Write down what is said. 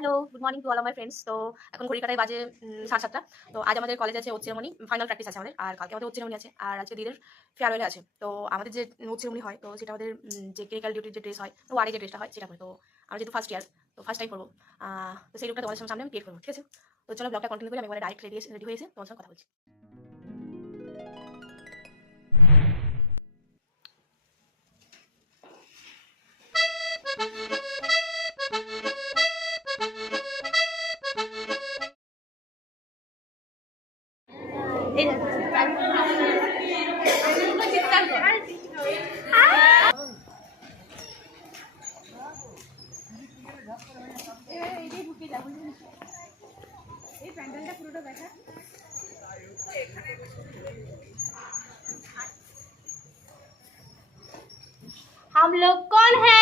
Hello, good morning to all of my friends. তো এখন ঘড়ির কাঁটায় বাজে 7:30। তো আজ আমাদের কলেজে আছে ওথ সেরেমনি, ফাইনাল প্র্যাকটিস আছে আমাদের। আর কালকে আমাদের ওথ সেরেমনি আছে। আর আজকে দিদির ফেয়ারওয়েল আছে। তো আমাদের যে ওথ সেরেমনি হয়, তো সেটা আমাদের যে ক্লিনিক্যাল ডিউটির যে ড্রেস হয়, তো ওয়ারে যে ড্রেসটা হয় সেটা পরে। তো আমরা যেহেতু ফার্স্ট ইয়ার, তো ফার্স্ট টাইম করবো। তো সেই লুকটা তোমাদের সামনে আমি ক্রিয়েট করবো, ঠিক আছে? তো চলো ব্লগটা কন্টিনিউ করি। আমি এবারে ডাইরেক্ট রেডি হয়েছে তোমার সঙ্গে কথা বলছি। हम लोग कौन है?